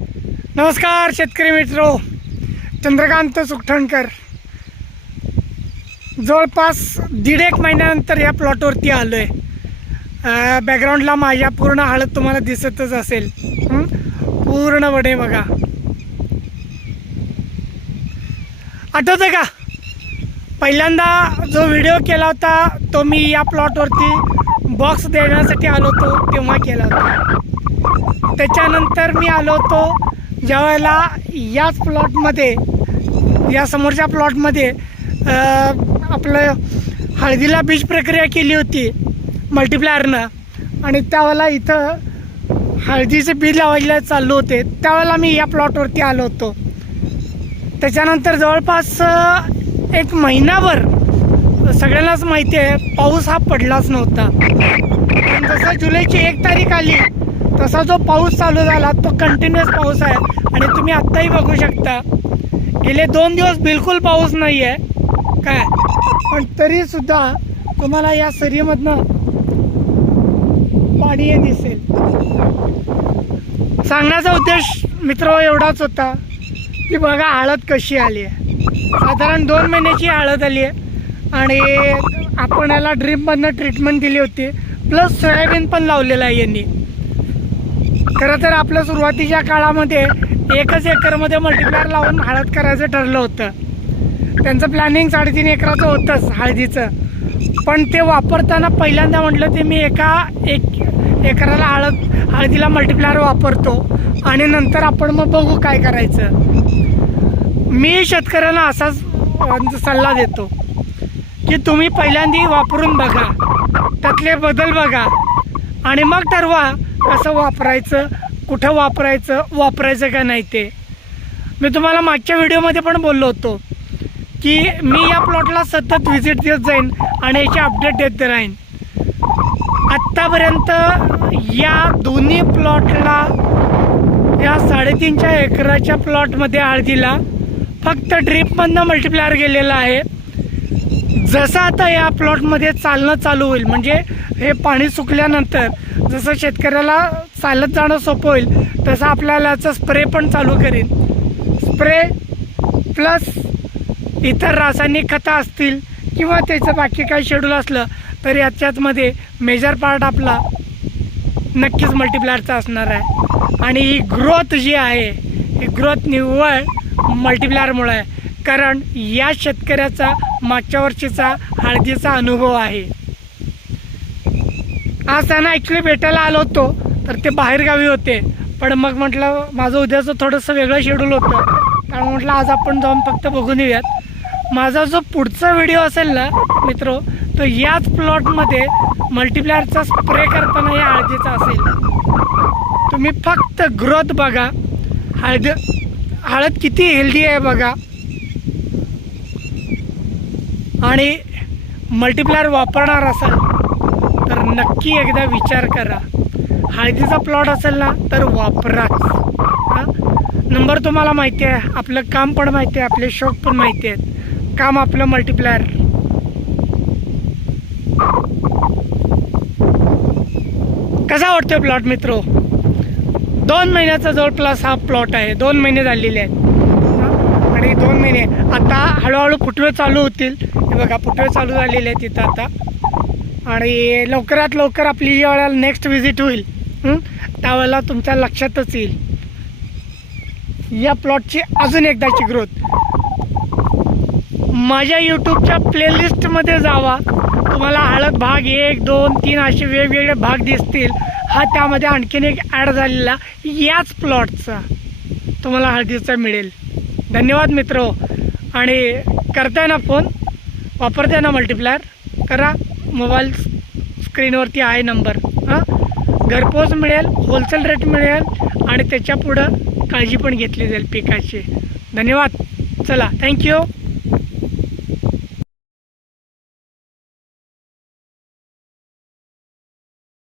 नमस्कार शेतकरी मित्रो, चंद्रकांत सुखटणकर जवळपास 1.5 महिन्यानंतर या प्लॉटवरती आलो आहे। बॅकग्राऊंडला माझ्या पूर्ण हळद तुम्हाला दिसतच असेल। पूर्णपणे बघा, आठवतं का पहिल्यांदा जो व्हिडिओ केला होता तो मी या प्लॉटवरती बॉक्स देण्यासाठी आलो होतो तेव्हा केला होता। त्याच्यानंतर मी आलो होतो ज्यावेळेला याच प्लॉटमध्ये, या समोरच्या प्लॉटमध्ये आपलं हळदीला बीज प्रक्रिया केली होती मल्टीप्लायरनं, आणि त्यावेळेला इथं हळदीचे बीज लावायला चालू होते। त्यावेळेला मी या प्लॉटवरती आलो होतो। त्याच्यानंतर जवळपास 1 महिनाभर सगळ्यांनाच माहिती आहे पाऊस हा पडलाच नव्हता। पण जसं जुलैची 1 तारीख आली तसा जो पाऊस चालू झाला तो कंटिन्युअस पाऊस आहे। आणि तुम्ही आत्ताही बघू शकता गेले 2 दिवस बिलकुल पाऊस नाही आहे काय, पण तरीसुद्धा तुम्हाला या सरीमधनं पाणी हे दिसेल। सांगण्याचा उद्देश मित्र एवढाच होता की बघा हळद कशी आली आहे। साधारण 2 महिन्याची हळद आली आहे आणि आपण याला ड्रीपमधनं ट्रीटमेंट दिली होती, प्लस सोयाबीन पण लावलेलं आहे यांनी। खरं तर आपल्या सुरुवातीच्या काळामध्ये 1 एकरमध्ये मल्टीप्लायर लावून हळद करायचं ठरलं होतं। त्यांचं प्लॅनिंग 3.5 एकराचं होतंच हळदीचं, पण ते वापरताना पहिल्यांदा म्हटलं ते मी 1 एकराला हळदीला मल्टीप्लायर वापरतो आणि नंतर आपण मग बघू काय करायचं। मी शेतकऱ्यांना असाच सल्ला देतो की तुम्ही पहिल्यांदा वापरून बघा, त्यातले बदल बघा आणि मग ठरवा कसं वापरायचं, कुठं वापरायचं का नाही ते। मी तुम्हाला मागच्या व्हिडिओमध्ये पण बोललो होतो की मी या प्लॉटला सतत व्हिजिट देत जाईन आणि याची अपडेट देत राहीन। आत्तापर्यंत या दोन्ही प्लॉटला, या 3.5 एकराच्या प्लॉटमध्ये हळदीला फक्त ड्रीपमधनं मल्टीप्लायर गेलेला आहे। जसं आता या प्लॉटमध्ये चालणं चालू होईल, म्हणजे हे पाणी सुकल्यानंतर जसं शेतकऱ्याला चालत जाणं सोपं होईल तसं आपल्याला याचा स्प्रे पण चालू करेन। स्प्रे प्लस इतर रासायनिक खतं असतील किंवा त्याचं बाकी काही शेड्यूल असलं तर याच्यामध्ये मेजर पार्ट आपला नक्कीच मल्टीप्लायरचा असणार आहे। आणि ही ग्रोथ जी आहे ही ग्रोथ निव्वळ मल्टीप्लायरमुळे आहे, कारण या शेतकऱ्याचा मागच्या वर्षीचा हळदीचा अनुभव आहे। आज त्यांना ॲक्च्युली भेटायला आलो होतो तर ते बाहेरगावी होते, पण मग म्हटलं माझं उद्याचं थोडंसं वेगळं शेड्यूल होतं, त्यामुळे म्हटलं आज आपण जाऊन फक्त बघून येऊयात। माझा जो पुढचा व्हिडिओ असेल ना मित्रो, तो याच प्लॉटमध्ये मल्टीप्लायरचा स्प्रे करताना या हळदीचा असेल। तुम्ही फक्त ग्रोथ बघा, हळद किती हेल्दी आहे बघा, आणि मल्टीप्लायर वापरणार असाल तर नक्की एकदा विचार करा। हळदीचा प्लॉट असेल ना तर वापराच। नंबर तुम्हाला माहिती आहे, आपलं काम पण माहिती आहे, आपले शौक पण माहिती आहेत। काम आपलं मल्टीप्लायर। कसा वाटतोय प्लॉट मित्रो? 2 महिन्याचा जवळपास हा प्लॉट आहे। 2 महिने झालेले आहेत आणि 2 महिने आता हळूहळू फुटवे चालू होतील। हे बघा फुटवे चालू झालेले आहेत इथं आता, आणि लवकरात लवकर आपली ज्या वेळेला नेक्स्ट व्हिजिट होईल त्यावेळेला तुमच्या लक्षातच येईल या प्लॉटची अजून एकदाची ग्रोथ। माझ्या यूट्यूबच्या प्लेलिस्टमध्ये जावा, तुम्हाला हळद भाग 1, 2, 3 असे वेगवेगळे भाग दिसतील। हा त्यामध्ये आणखीन एक ॲड झालेला याच प्लॉटचा तुम्हाला हळदीचा मिळेल। धन्यवाद मित्रो। आणि करताय ना फोन, वापरताय ना मल्टीप्लायर, करा। मोबाईल स्क्रीनवरती आहे नंबर। घरपोच मिळेल, होलसेल रेट मिळेल आणि त्याच्या पुढं काळजी पण घेतली जाईल पिकाची। धन्यवाद, चला थँक्यू।